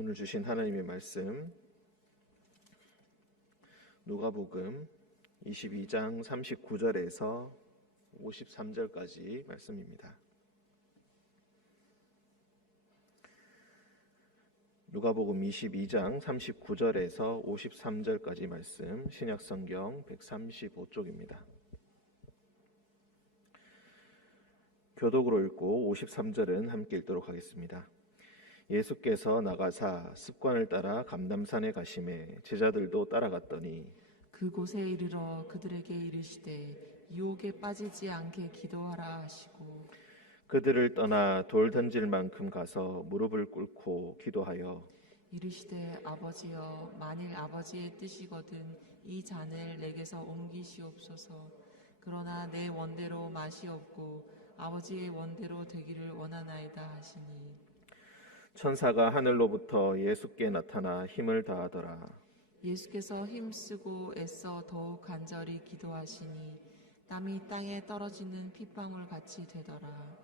오늘 주신 하나님의 말씀 누가복음 22장 39절에서 53절까지 말씀입니다. 누가복음 22장 39절에서 53절까지 말씀, 신약성경 135쪽입니다. 교독으로 읽고 53절은 함께 읽도록 하겠습니다. 예수께서 나가사 습관을 따라 감람산에 가시매 제자들도 따라갔더니 그곳에 이르러 그들에게 이르시되 유혹에 빠지지 않게 기도하라 하시고 그들을 떠나 돌 던질 만큼 가서 무릎을 꿇고 기도하여 이르시되 아버지여 만일 아버지의 뜻이거든 이 잔을 내게서 옮기시옵소서. 그러나 내 원대로 맛이 없고 아버지의 원대로 되기를 원하나이다 하시니 천사가 하늘로부터 예수께 나타나 힘을 다하더라. 예수께서 힘쓰고 애써 더욱 간절히 기도하시니 땀이 땅에 떨어지는 핏방울 같이 되더라.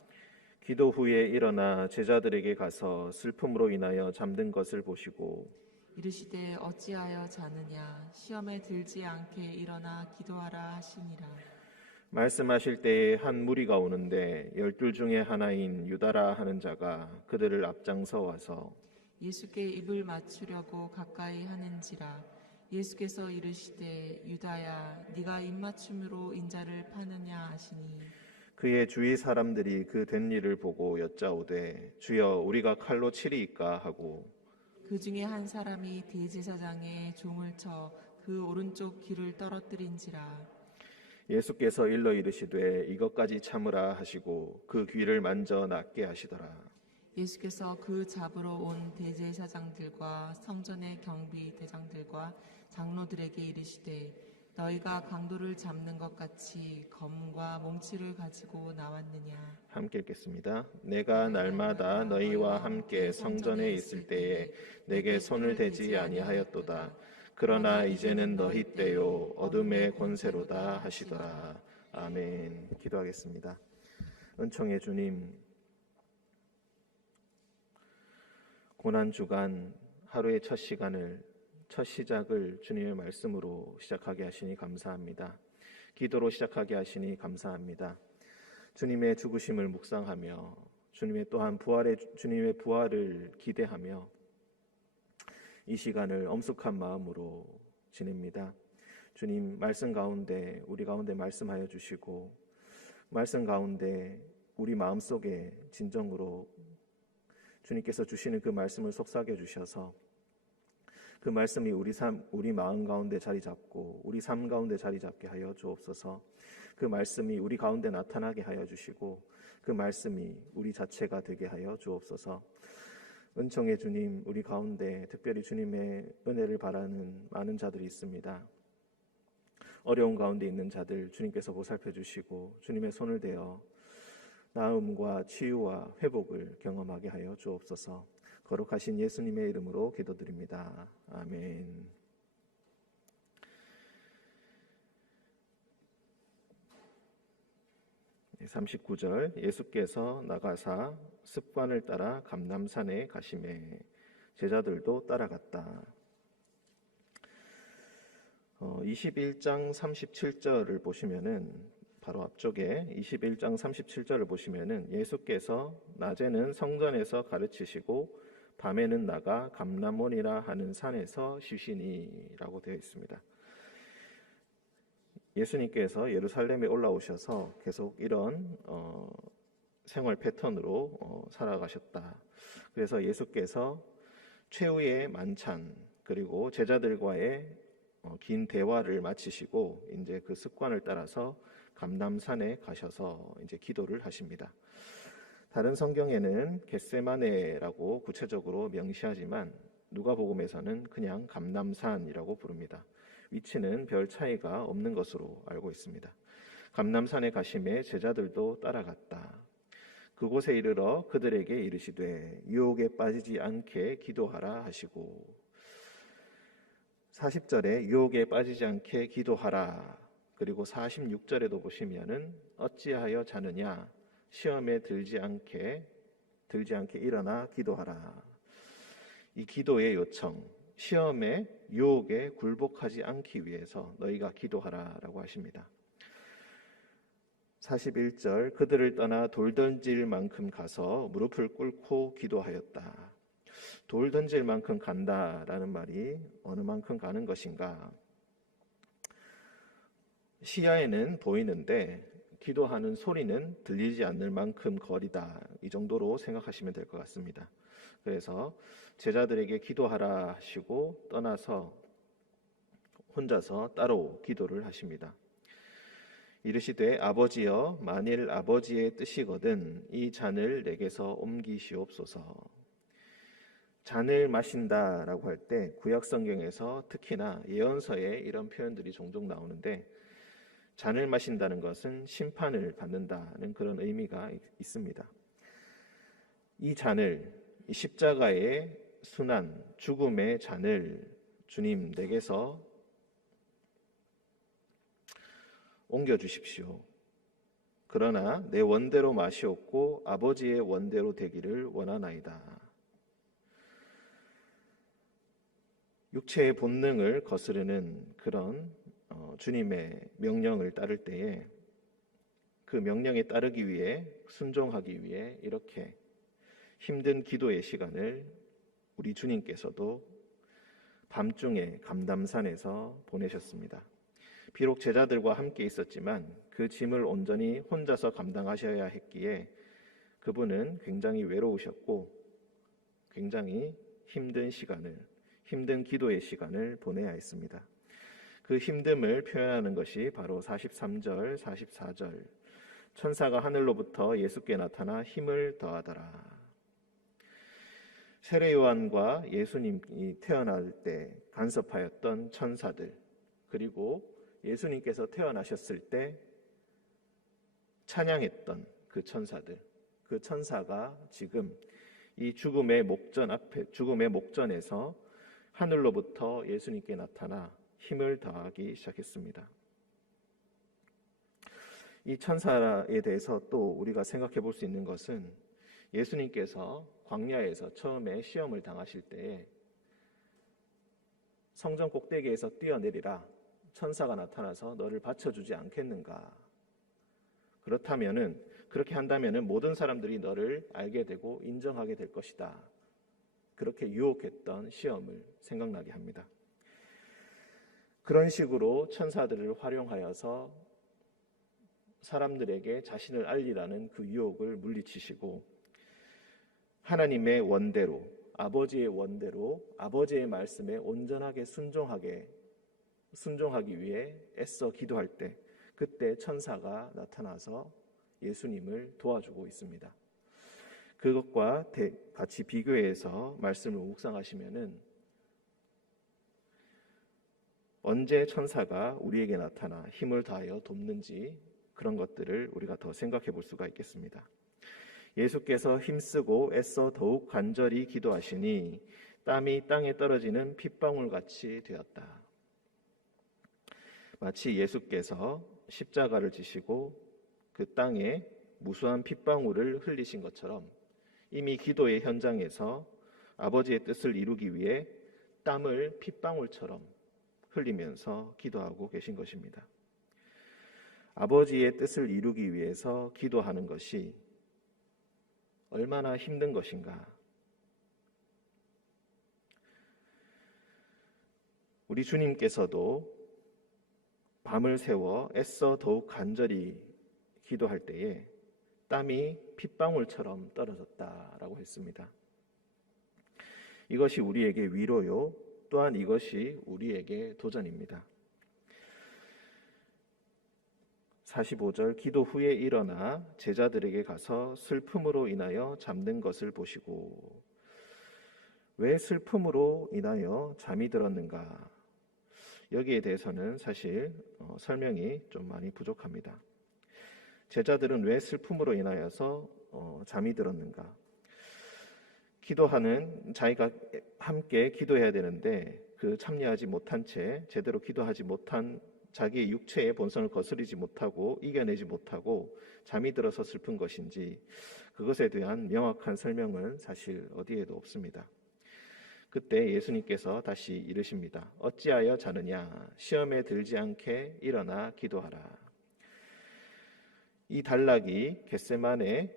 기도 후에 일어나 제자들에게 가서 슬픔으로 인하여 잠든 것을 보시고 이르시되 어찌하여 자느냐 시험에 들지 않게 일어나 기도하라 하시니라. 말씀하실 때에 한 무리가 오는데 12 중에 하나인 유다라 하는 자가 그들을 앞장서 와서 예수께 입을 맞추려고 가까이 하는지라. 예수께서 이르시되 유다야 네가 입맞춤으로 인자를 파느냐 하시니 그의 주위 사람들이 그 된 일을 보고 여짜오되 주여 우리가 칼로 치리이까 하고 그 중에 한 사람이 대제사장의 종을 쳐 그 오른쪽 귀를 떨어뜨린지라. 예수께서 일러 이르시되 이것까지 참으라 하시고 그 귀를 만져 낫게 하시더라. 예수께서 그 잡으러 온 대제사장들과 성전의 경비 대장들과 장로들에게 이르시되 너희가 강도를 잡는 것 같이 검과 몽치를 가지고 나왔느냐. 함께 읽겠습니다. 내가 날마다 너희와 함께 성전에 있을 때에 내게 손을 대지 아니하였도다. 그러나 이제는 너희 때요 어둠의 권세로다 하시더라. 아멘. 기도하겠습니다. 은총의 주님, 고난주간 하루의 첫 시작을 주님의 말씀으로 시작하게 하시니 감사합니다. 기도로 시작하게 하시니 감사합니다. 주님의 죽으심을 묵상하며 주님의 부활을 기대하며 이 시간을 엄숙한 마음으로 지냅니다. 주님, 말씀 가운데 우리 가운데 말씀하여 주시고 말씀 가운데 우리 마음속에 진정으로 주님께서 주시는 그 말씀을 속삭여 주셔서 그 말씀이 우리 마음 가운데 자리 잡고 우리 삶 가운데 자리 잡게 하여 주옵소서. 그 말씀이 우리 가운데 나타나게 하여 주시고 그 말씀이 우리 자체가 되게 하여 주옵소서. 은총의 주님, 우리 가운데 특별히 주님의 은혜를 바라는 많은 자들이 있습니다. 어려운 가운데 있는 자들 주님께서 보살펴 주시고 주님의 손을 대어 나음과 치유와 회복을 경험하게 하여 주옵소서. 거룩하신 예수님의 이름으로 기도드립니다. 아멘. 네, 39절 예수께서 나가사 습관을 따라 감람산에 가시매 제자들도 따라갔다. 21장 37절을 보시면은 바로 앞쪽에 21장 37절을 보시면은 예수께서 낮에는 성전에서 가르치시고 밤에는 나가 감람원이라 하는 산에서 쉬시니라고 되어 있습니다. 예수님께서 예루살렘에 올라오셔서 계속 이런 생활 패턴으로 살아가셨다. 그래서 예수께서 최후의 만찬 그리고 제자들과의 긴 대화를 마치시고 이제 그 습관을 따라서 감람산에 가셔서 이제 기도를 하십니다. 다른 성경에는 겟세마네라고 구체적으로 명시하지만 누가복음에서는 그냥 감람산이라고 부릅니다. 위치는 별 차이가 없는 것으로 알고 있습니다. 감람산에 가심에 제자들도 따라갔다. 그곳에 이르러 그들에게 이르시되 유혹에 빠지지 않게 기도하라 하시고 40절에 유혹에 빠지지 않게 기도하라. 그리고 46절에도 보시면은 어찌하여 자느냐 시험에 들지 않게 일어나 기도하라. 이 기도의 요청, 시험의 유혹에 굴복하지 않기 위해서 너희가 기도하라라고 하십니다. 41절 그들을 떠나 돌 던질 만큼 가서 무릎을 꿇고 기도하였다. 돌 던질 만큼 간다라는 말이 어느 만큼 가는 것인가? 시야에는 보이는데 기도하는 소리는 들리지 않을 만큼 거리다. 이 정도로 생각하시면 될 것 같습니다. 그래서 제자들에게 기도하라 하시고 떠나서 혼자서 따로 기도를 하십니다. 이르시되 아버지여 만일 아버지의 뜻이거든 이 잔을 내게서 옮기시옵소서. 잔을 마신다라고 할 때 구약 성경에서 특히나 예언서에 이런 표현들이 종종 나오는데 잔을 마신다는 것은 심판을 받는다는 그런 의미가 있습니다. 이 잔을, 이 십자가의 순환, 죽음의 잔을 주님 내게서 옮겨주십시오. 그러나 내 원대로 마시옵고 아버지의 원대로 되기를 원하나이다. 육체의 본능을 거스르는 그런 주님의 명령을 따를 때에 그 명령에 따르기 위해 순종하기 위해 이렇게 힘든 기도의 시간을 우리 주님께서도 밤중에 감담산에서 보내셨습니다. 비록 제자들과 함께 있었지만 그 짐을 온전히 혼자서 감당하셔야 했기에 그분은 굉장히 외로우셨고 굉장히 힘든 기도의 시간을 보내야 했습니다. 그 힘듦을 표현하는 것이 바로 43절, 44절 천사가 하늘로부터 예수께 나타나 힘을 더하더라. 세례 요한과 예수님이 태어날 때 간섭하였던 천사들, 그리고 예수님께서 태어나셨을 때 찬양했던 그 천사들, 그 천사가 지금 이 죽음의 목전에서 하늘로부터 예수님께 나타나 힘을 더하기 시작했습니다. 이 천사에 대해서 또 우리가 생각해 볼 수 있는 것은 예수님께서 광야에서 처음에 시험을 당하실 때에 성전 꼭대기에서 뛰어내리라 천사가 나타나서 너를 받쳐주지 않겠는가? 그렇게 한다면은 모든 사람들이 너를 알게 되고 인정하게 될 것이다. 그렇게 유혹했던 시험을 생각나게 합니다. 그런 식으로 천사들을 활용하여서 사람들에게 자신을 알리라는 그 유혹을 물리치시고 하나님의 원대로, 아버지의 원대로, 아버지의 말씀에 온전하게 순종하기 위해 애써 기도할 때 그때 천사가 나타나서 예수님을 도와주고 있습니다. 그것과 같이 비교해서 말씀을 묵상하시면은 언제 천사가 우리에게 나타나 힘을 다하여 돕는지 그런 것들을 우리가 더 생각해 볼 수가 있겠습니다. 예수께서 힘쓰고 애써 더욱 간절히 기도하시니 땀이 땅에 떨어지는 핏방울같이 되었다. 마치 예수께서 십자가를 지시고 그 땅에 무수한 핏방울을 흘리신 것처럼 이미 기도의 현장에서 아버지의 뜻을 이루기 위해 땀을 핏방울처럼 흘리면서 기도하고 계신 것입니다. 아버지의 뜻을 이루기 위해서 기도하는 것이 얼마나 힘든 것인가. 우리 주님께서도 밤을 새워 애써 더욱 간절히 기도할 때에 땀이 핏방울처럼 떨어졌다라고 했습니다. 이것이 우리에게 위로요, 또한 이것이 우리에게 도전입니다. 45절 기도 후에 일어나 제자들에게 가서 슬픔으로 인하여 잠든 것을 보시고. 왜 슬픔으로 인하여 잠이 들었는가? 여기에 대해서는 사실 설명이 좀 많이 부족합니다. 제자들은 왜 슬픔으로 인하여서 잠이 들었는가? 기도하는 자기가 함께 기도해야 되는데 그 참여하지 못한 채 제대로 기도하지 못한 자기의 육체의 본성을 거스르지 못하고 이겨내지 못하고 잠이 들어서 슬픈 것인지 그것에 대한 명확한 설명은 사실 어디에도 없습니다. 그때 예수님께서 다시 이르십니다. 어찌하여 자느냐? 시험에 들지 않게 일어나 기도하라. 이 단락이 겟세마네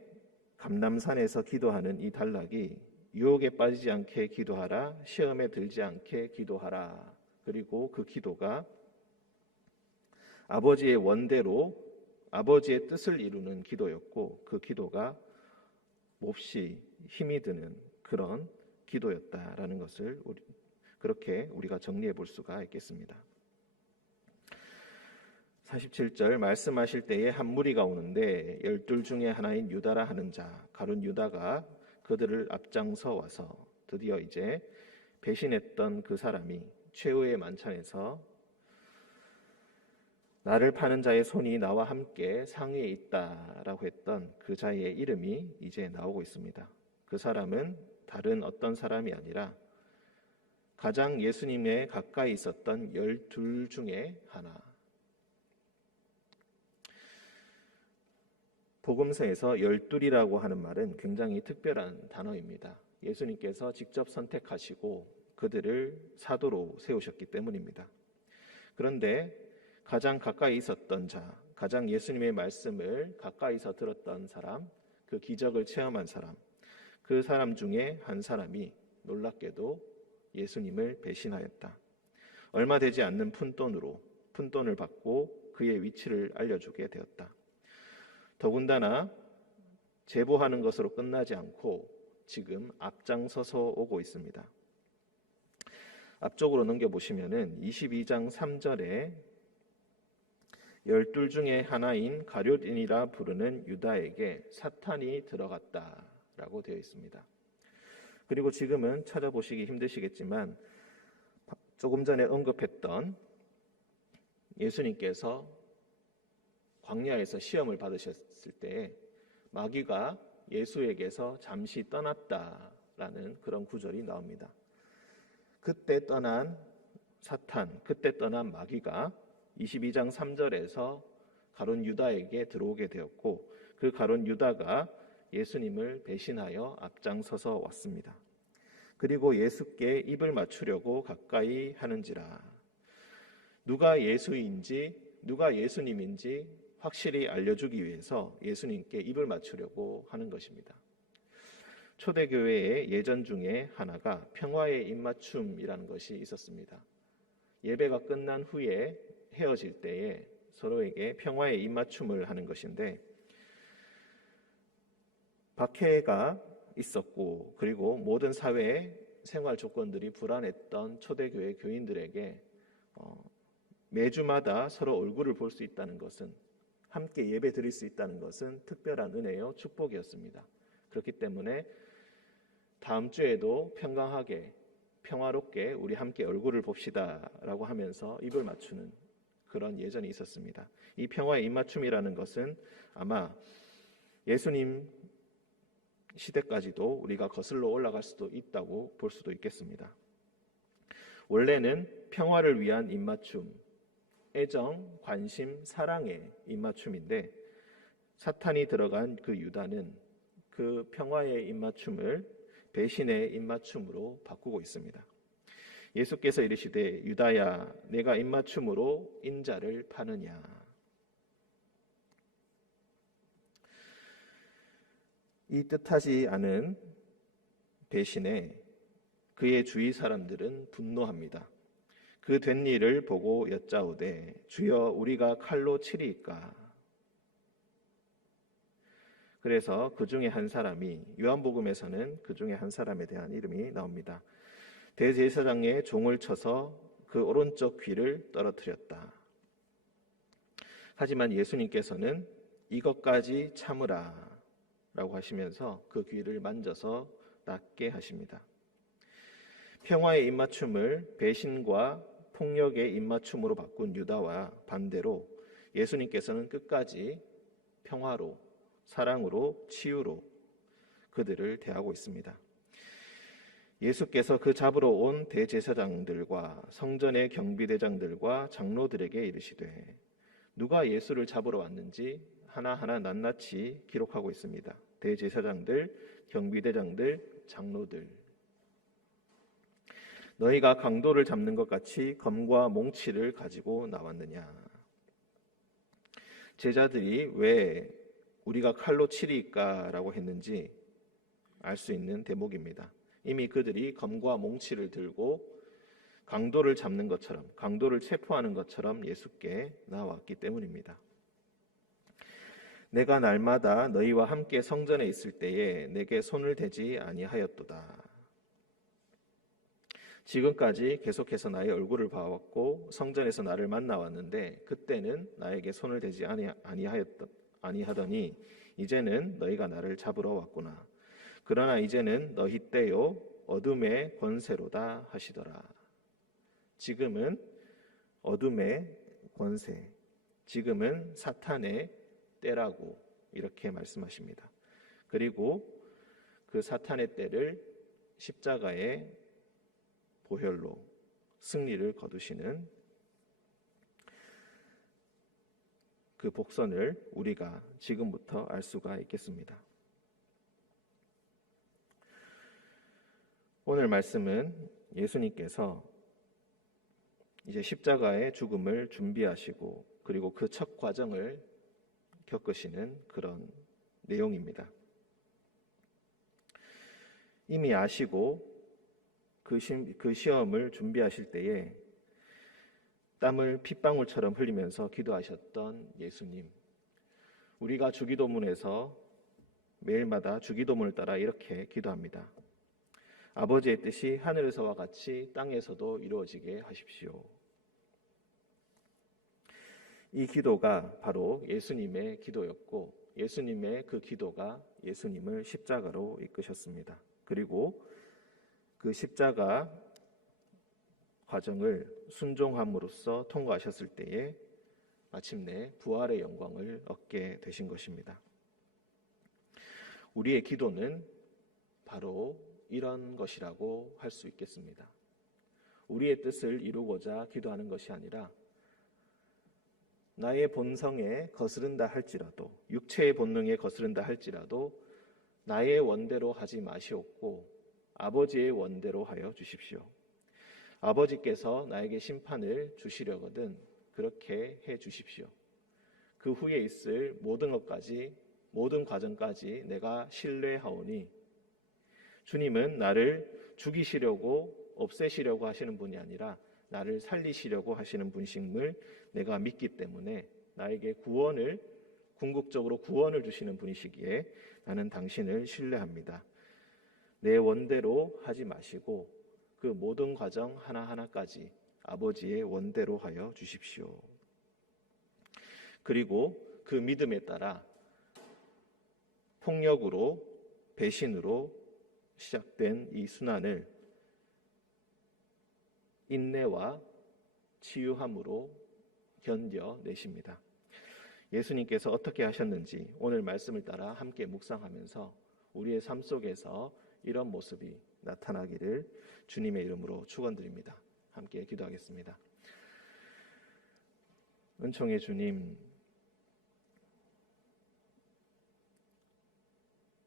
감람산에서 기도하는 이 단락이 유혹에 빠지지 않게 기도하라, 시험에 들지 않게 기도하라. 그리고 그 기도가 아버지의 원대로 아버지의 뜻을 이루는 기도였고, 그 기도가 몹시 힘이 드는 그런 기도였다라는 것을 그렇게 우리가 정리해 볼 수가 있겠습니다. 47절 말씀하실 때에 한 무리가 오는데 12 중에 하나인 유다라 하는 자 가룟 유다가 그들을 앞장서 와서 드디어 이제 배신했던 그 사람이 최후의 만찬에서 나를 파는 자의 손이 나와 함께 상위에 있다라고 했던 그 자의 이름이 이제 나오고 있습니다. 그 사람은 다른 어떤 사람이 아니라 가장 예수님에 가까이 있었던 12 중에 하나. 복음서에서 12이라고 하는 말은 굉장히 특별한 단어입니다. 예수님께서 직접 선택하시고 그들을 사도로 세우셨기 때문입니다. 그런데 가장 가까이 있었던 자, 가장 예수님의 말씀을 가까이서 들었던 사람, 그 기적을 체험한 사람, 그 사람 중에 한 사람이 놀랍게도 예수님을 배신하였다. 얼마 되지 않는 푼돈을 받고 그의 위치를 알려주게 되었다. 더군다나 제보하는 것으로 끝나지 않고 지금 앞장서서 오고 있습니다. 앞쪽으로 넘겨보시면은 22장 3절에 12 중에 하나인 가룟인이라 부르는 유다에게 사탄이 들어갔다라고 되어 있습니다. 그리고 지금은 찾아보시기 힘드시겠지만 조금 전에 언급했던 예수님께서 광야에서 시험을 받으셨을 때 마귀가 예수에게서 잠시 떠났다라는 그런 구절이 나옵니다. 그때 떠난 사탄, 그때 떠난 마귀가 22장 3절에서 가룟 유다에게 들어오게 되었고 그 가룟 유다가 예수님을 배신하여 앞장서서 왔습니다. 그리고 예수께 입을 맞추려고 가까이 하는지라. 누가 예수인지 누가 예수님인지 확실히 알려주기 위해서 예수님께 입을 맞추려고 하는 것입니다. 초대교회의 예전 중에 하나가 평화의 입맞춤이라는 것이 있었습니다. 예배가 끝난 후에 헤어질 때에 서로에게 평화의 입맞춤을 하는 것인데 박해가 있었고 그리고 모든 사회의 생활 조건들이 불안했던 초대교회 교인들에게 매주마다 서로 얼굴을 볼 수 있다는 것은 함께 예배 드릴 수 있다는 것은 특별한 은혜요 축복이었습니다. 그렇기 때문에 다음 주에도 평강하게 평화롭게 우리 함께 얼굴을 봅시다라고 하면서 입을 맞추는 그런 예전이 있었습니다. 이 평화의 입맞춤이라는 것은 아마 예수님 시대까지도 우리가 거슬러 올라갈 수도 있다고 볼 수도 있겠습니다. 원래는 평화를 위한 입맞춤, 애정, 관심, 사랑의 입맞춤인데 사탄이 들어간 그 유다는 그 평화의 입맞춤을 배신의 입맞춤으로 바꾸고 있습니다. 예수께서 이르시되 유다야 내가 입맞춤으로 인자를 파느냐. 이 뜻하지 않은 배신에 그의 주위 사람들은 분노합니다. 그 된 일을 보고 여짜오되 주여 우리가 칼로 치리이까. 그래서 그 중에 한 사람이 요한복음에서는 그 중에 한 사람에 대한 이름이 나옵니다. 대제사장의 종을 쳐서 그 오른쪽 귀를 떨어뜨렸다. 하지만 예수님께서는 이것까지 참으라 라고 하시면서 그 귀를 만져서 낫게 하십니다. 평화의 입맞춤을 배신과 폭력의 입맞춤으로 바꾼 유다와 반대로 예수님께서는 끝까지 평화로, 사랑으로, 치유로 그들을 대하고 있습니다. 예수께서 그 잡으러 온 대제사장들과 성전의 경비대장들과 장로들에게 이르시되 누가 예수를 잡으러 왔는지 하나하나 낱낱이 기록하고 있습니다. 대제사장들, 경비대장들, 장로들. 너희가 강도를 잡는 것 같이 검과 몽치를 가지고 나왔느냐. 제자들이 왜 우리가 칼로 치리까라고 했는지 알 수 있는 대목입니다. 이미 그들이 검과 몽치를 들고 강도를 잡는 것처럼, 강도를 체포하는 것처럼 예수께 나왔기 때문입니다. 내가 날마다 너희와 함께 성전에 있을 때에 내게 손을 대지 아니하였도다. 지금까지 계속해서 나의 얼굴을 봐왔고 성전에서 나를 만나왔는데 그때는 나에게 손을 대지 아니하더니 이제는 너희가 나를 잡으러 왔구나. 그러나 이제는 너희 때요 어둠의 권세로다 하시더라. 지금은 어둠의 권세, 지금은 사탄의 때라고 이렇게 말씀하십니다. 그리고 그 사탄의 때를 십자가의 보혈로 승리를 거두시는 그 복선을 우리가 지금부터 알 수가 있겠습니다. 오늘 말씀은 예수님께서 이제 십자가의 죽음을 준비하시고 그리고 그 첫 과정을 겪으시는 그런 내용입니다. 이미 아시고 그 시험을 준비하실 때에 땀을 핏방울처럼 흘리면서 기도하셨던 예수님. 우리가 주기도문에서 매일마다 주기도문을 따라 이렇게 기도합니다. 아버지의 뜻이 하늘에서와 같이 땅에서도 이루어지게 하십시오. 이 기도가 바로 예수님의 기도였고 예수님의 그 기도가 예수님을 십자가로 이끄셨습니다. 그리고 그 십자가 과정을 순종함으로써 통과하셨을 때에 마침내 부활의 영광을 얻게 되신 것입니다. 우리의 기도는 바로 이런 것이라고 할 수 있겠습니다. 우리의 뜻을 이루고자 기도하는 것이 아니라 나의 본성에 거스른다 할지라도 육체의 본능에 거스른다 할지라도 나의 원대로 하지 마시옵고 아버지의 원대로 하여 주십시오. 아버지께서 나에게 심판을 주시려거든 그렇게 해 주십시오. 그 후에 있을 모든 과정까지 내가 신뢰하오니 주님은 나를 죽이시려고 없애시려고 하시는 분이 아니라 나를 살리시려고 하시는 분이심을 내가 믿기 때문에 나에게 궁극적으로 구원을 주시는 분이시기에 나는 당신을 신뢰합니다. 내 원대로 하지 마시고 그 모든 과정 하나하나까지 아버지의 원대로 하여 주십시오. 그리고 그 믿음에 따라 폭력으로 배신으로 시작된 이 순환을 인내와 치유함으로 견뎌내십니다. 예수님께서 어떻게 하셨는지 오늘 말씀을 따라 함께 묵상하면서 우리의 삶 속에서 이런 모습이 나타나기를 주님의 이름으로 축원드립니다. 함께 기도하겠습니다. 은총의 주님,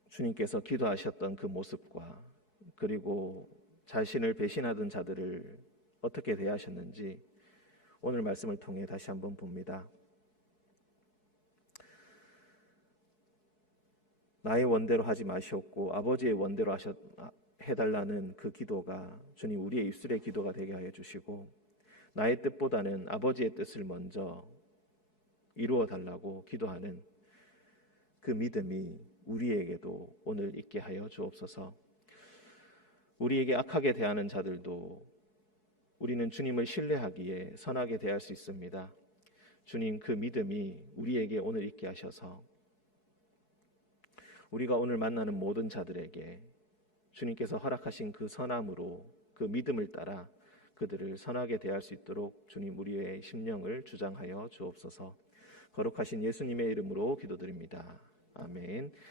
주님께서 기도하셨던 그 모습과 그리고 자신을 배신하던 자들을 어떻게 대하셨는지 오늘 말씀을 통해 다시 한번 봅니다. 나의 원대로 하지 마시옵고 아버지의 원대로 해달라는 그 기도가 주님 우리의 입술의 기도가 되게 하여 주시고 나의 뜻보다는 아버지의 뜻을 먼저 이루어 달라고 기도하는 그 믿음이 우리에게도 오늘 있게 하여 주옵소서. 우리에게 악하게 대하는 자들도 우리는 주님을 신뢰하기에 선하게 대할 수 있습니다. 주님 그 믿음이 우리에게 오늘 있게 하셔서 우리가 오늘 만나는 모든 자들에게 주님께서 허락하신 그 선함으로 그 믿음을 따라 그들을 선하게 대할 수 있도록 주님 우리의 심령을 주장하여 주옵소서. 거룩하신 예수님의 이름으로 기도드립니다. 아멘.